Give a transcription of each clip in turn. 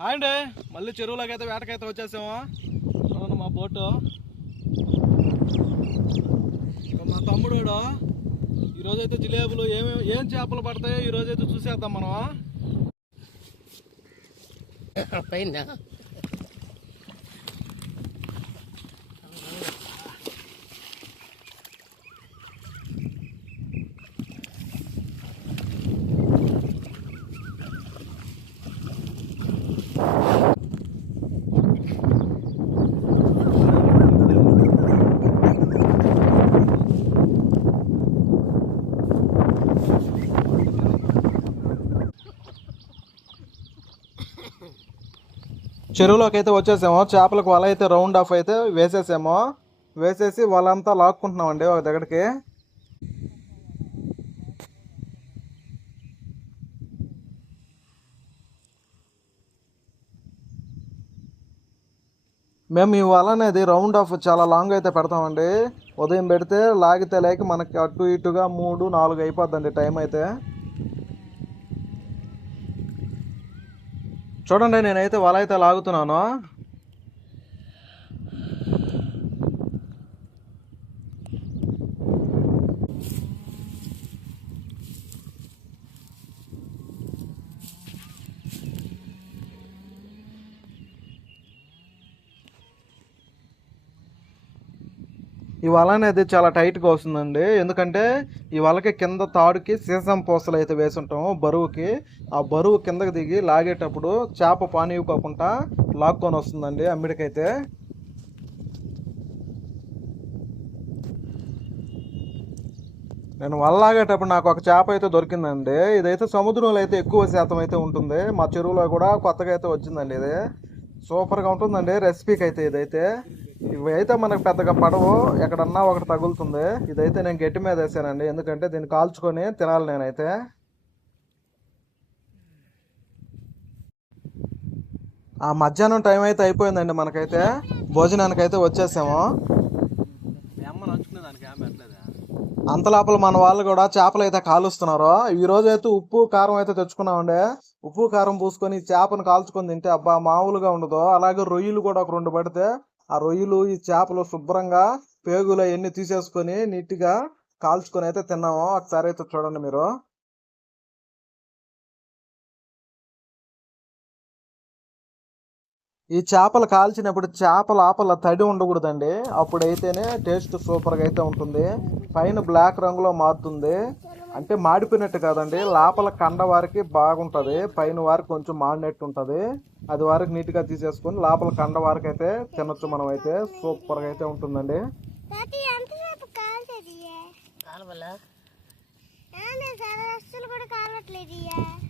Hi అండి. మళ్ళీ చెరువులోకి అయితే వేటకైతే వచ్చేసాము. మా బోటు. మా తమ్ముడు ఈరోజు అయితే జిలేబులు ఏమేమి ఏం చేపలు పడతాయో ఈరోజు అయితే చూసేద్దాం మనం. పైన చెరువులోకి అయితే వచ్చేసాము. చేపలకు వల అయితే రౌండ్ ఆఫ్ అయితే వేసేసాము. వేసేసి వల అంతా లాక్కుంటున్నామండి ఒక దగ్గరికి. మేము ఈ వల అనేది రౌండ్ ఆఫ్ చాలా లాంగ్ అయితే పెడతామండి. ఉదయం పెడితే లాగితే లేక మనకి అటు ఇటుగా మూడు నాలుగు అయిపోద్దండి టైం అయితే. చూడండి నేనైతే వల అయితే లాగుతున్నాను. ఈ వల అనేది చాలా టైట్గా వస్తుందండి. ఎందుకంటే ఈ వలకి కింద తాడుకి సీసం పూసలు అయితే వేసుంటాము బరువుకి. ఆ బరువు కిందకి దిగి లాగేటప్పుడు చేప పానీయుకోకుండా లాక్కొని వస్తుందండి అమ్మిడికైతే. నేను వల లాగేటప్పుడు నాకు ఒక చేప అయితే దొరికిందండి. ఇదైతే సముద్రంలో అయితే ఎక్కువ శాతం అయితే ఉంటుంది. మా చెరువులో కూడా కొత్తగా అయితే వచ్చిందండి ఇది. సూపర్గా ఉంటుందండి రెసిపీకి అయితే ఇదైతే. ఇవి అయితే మనకు పెద్దగా పడవు. ఎక్కడన్నా ఒకటి తగులుతుంది. ఇదైతే నేను గట్టి మీద వేసానండి. ఎందుకంటే దీన్ని కాల్చుకొని తినాలి నేనైతే. ఆ మధ్యాహ్నం టైం అయితే అయిపోయిందండి మనకైతే. భోజనానికి అయితే వచ్చేసాము అంత లోపల మన వాళ్ళు కూడా చేపలు అయితే కాలుస్తున్నారు. ఈ రోజు అయితే ఉప్పు కారం అయితే తెచ్చుకున్నామండి. ఉప్పు కారం పూసుకొని చేపను కాల్చుకొని తింటే అబ్బా మామూలుగా ఉండదు. అలాగే రొయ్యలు కూడా ఒక రెండు పడితే ఆ రొయ్యలు ఈ చేపలు శుభ్రంగా పేగులు అవన్నీ తీసేసుకొని నీట్గా కాల్చుకొని అయితే తిన్నాము. ఒకసారి అయితే చూడండి మీరు. ఈ చేపలు కాల్చినప్పుడు చేపల ఆపల తడి ఉండకూడదండి. అప్పుడైతేనే టేస్ట్ సూపర్గా అయితే ఉంటుంది. పైన బ్లాక్ రంగులో మారుతుంది. అంటే మాడిపోయినట్టు కాదండి. లోపల కండ వారికి బాగుంటుంది. పైన వారికి కొంచెం మాడినట్టు ఉంటుంది. అది వారికి నీట్గా తీసేసుకొని లోపల కండ వారికి అయితే తినొచ్చు మనం అయితే. సూపర్గా అయితే ఉంటుందండి. కూడా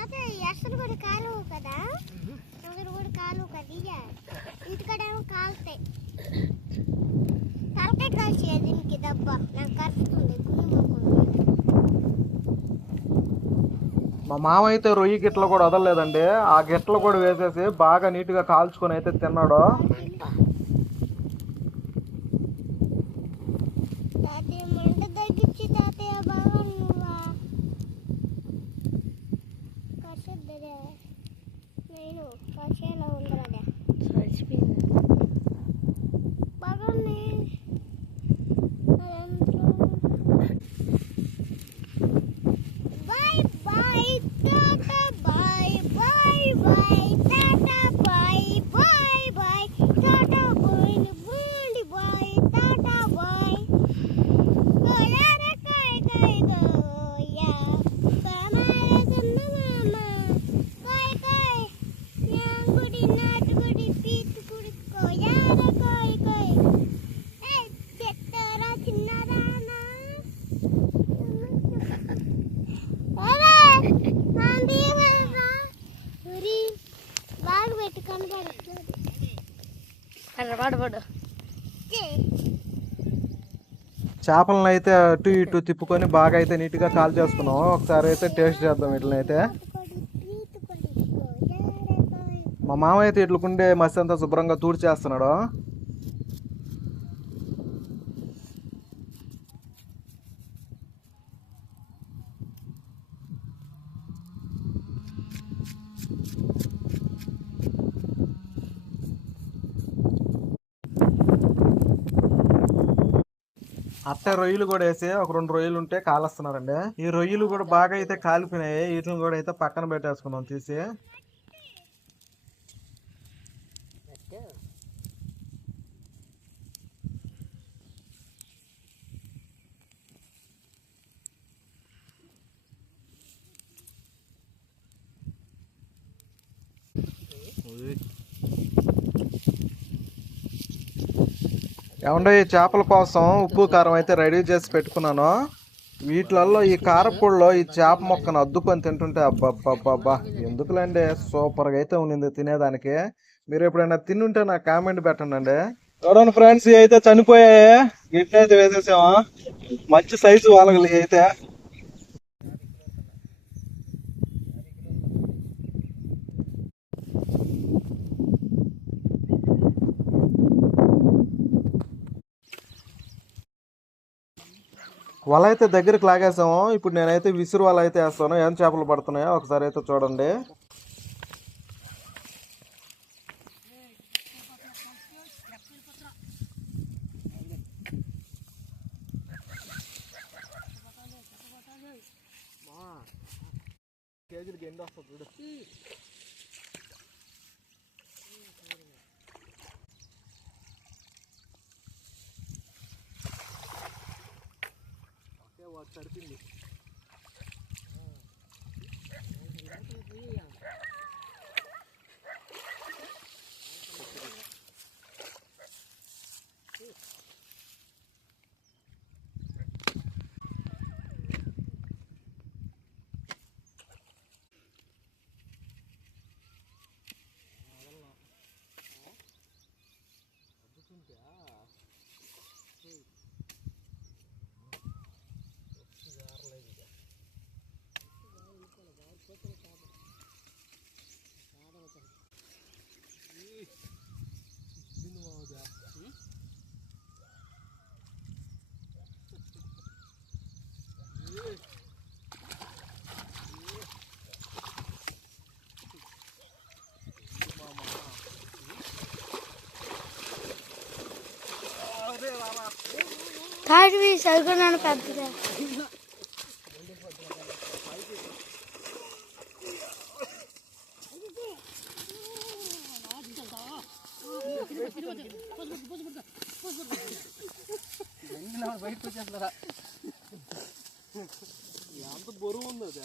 అస్సలు కూడా కాలువు కదా? కూడా కాలువు కదా? ఇయ్య. ఇంటికాడేమో కాలుతాయి. తలకాయ కాల్చి దీనికి దెబ్బ. నాకు కరుస్తుంది మా మామ అయితే రొయ్యి గిట్లు కూడా వదలలేదండి. ఆ గిట్లు కూడా వేసేసి బాగా నీట్గా కాల్చుకొని అయితే తిన్నాడు. నేను కసేలా చేపలను అయితే అటు ఇటు తిప్పుకొని బాగా అయితే నీట్గా కాల్ చేసుకున్నాం. ఒకసారి అయితే టేస్ట్ చేద్దాం ఇట్లనైతే మా మామ అయితే ఇట్లకుండే మస్తు అంతా శుభ్రంగా తూడి అట్టే రొయ్యలు కూడా వేసి ఒక రెండు రొయ్యలు ఉంటే కాలుస్తున్నారండి. ఈ రొయ్యలు కూడా బాగా అయితే కాలిపోయినాయి. వీటిని కూడా అయితే పక్కన పెట్టేసుకుందాం తీసి. ఏమంటే ఈ చేపల కోసం ఉప్పు కారం అయితే రెడీ చేసి పెట్టుకున్నాను. వీటిలలో ఈ కారపొడిలో ఈ చేప మొక్కను అద్దుకొని తింటుంటే అబ్బబ్బబ్బబ్బా ఎందుకులేండి? సూపర్గా అయితే ఉన్నింది తినేదానికి. మీరు ఎప్పుడైనా తినుంటే నాకు కామెంట్ పెట్టండి అండి చూడండి ఫ్రెండ్స్ ఇవి అయితే చనిపోయాయి. గిట్ల అయితే వేసేసామా మంచి సైజు వాళ్ళకి అయితే. వల అయితే దగ్గరికి లాగేసాము. ఇప్పుడు నేనైతే విసురు వల అయితే వేస్తాను. ఏం చేపలు పడుతున్నాయో ఒకసారి అయితే చూడండి. కేజీలకి ఎండ వస్తుంది తాటివి చదువుకున్నాను పెద్దగా బయటకు వచ్చేస్తారా ఎంత బరువు ఉంది అది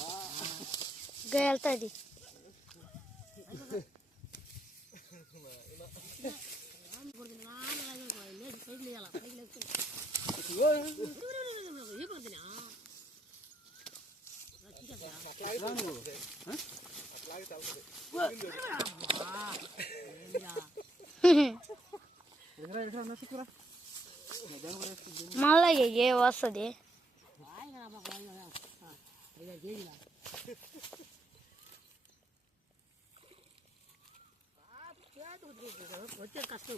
ఇంకా వెళ్తుంది మళ్ళా ఏ వస్తుంది? వచ్చే కష్టం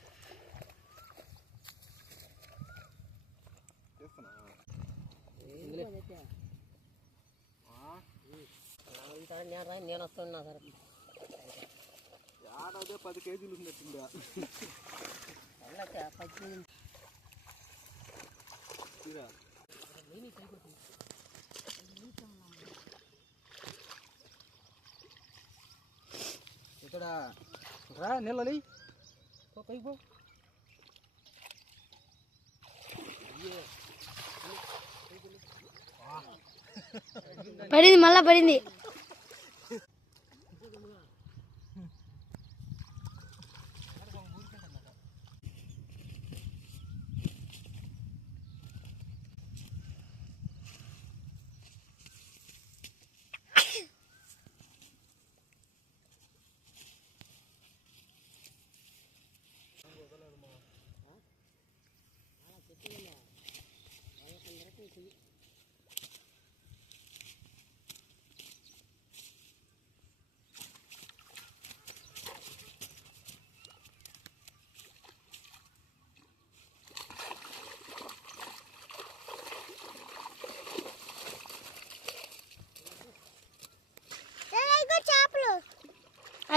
నేను వస్తున్నా సరే ఏడాదే పది కేజీలు ఉన్నట్టుందా ఇక్కడ రా నీళ్ళని పైపు పడింది మళ్ళా పడింది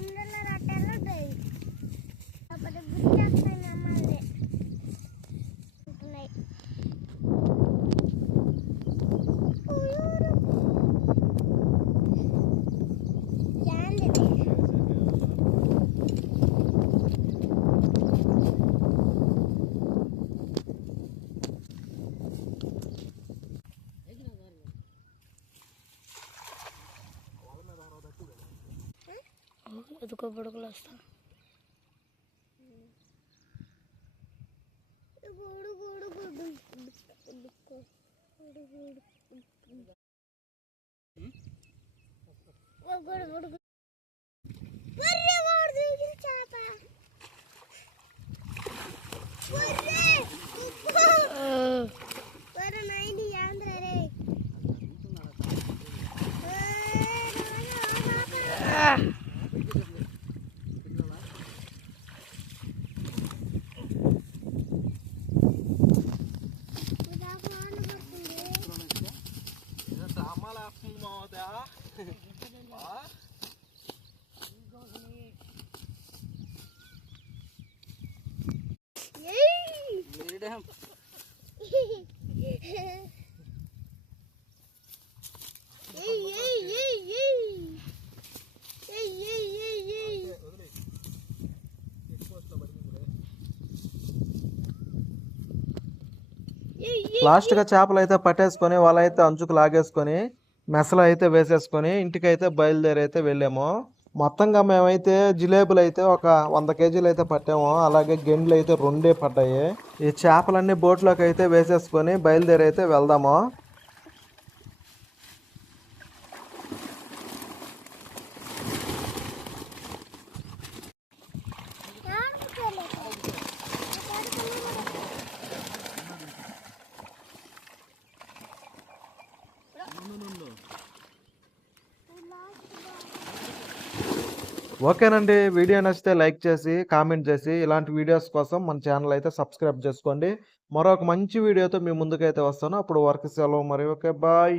చూడమ్ము ఊరే బుచ్చుకుంటే ముళ్ళు ఎదుకో బుడకలు వస్తా లాస్ట్గా చేపలు అయితే పట్టేసుకొని వాళ్ళైతే అంచుకు లాగేసుకొని మెసలు అయితే వేసేసుకొని ఇంటికైతే బయలుదేరి అయితే వెళ్ళాము. మొత్తంగా మేమైతే జిలేబులు అయితే ఒక వంద కేజీలు అయితే పట్టాము. అలాగే గెండ్లు అయితే రెండే పడ్డాయి. ఈ చేపలన్నీ బోట్లోకి అయితే వేసేసుకొని బయలుదేరి అయితే వెళ్దాము. ఓకేనండి. వీడియో నచ్చితే లైక్ చేసి కామెంట్ చేసి ఇలాంటి వీడియోస్ కోసం మన ఛానల్ అయితే సబ్స్క్రైబ్ చేసుకోండి. మరొక మంచి వీడియోతో మీ ముందుకైతే వస్తాను. అప్పుడు వర్క్ సెలవు మరి. Okay bye.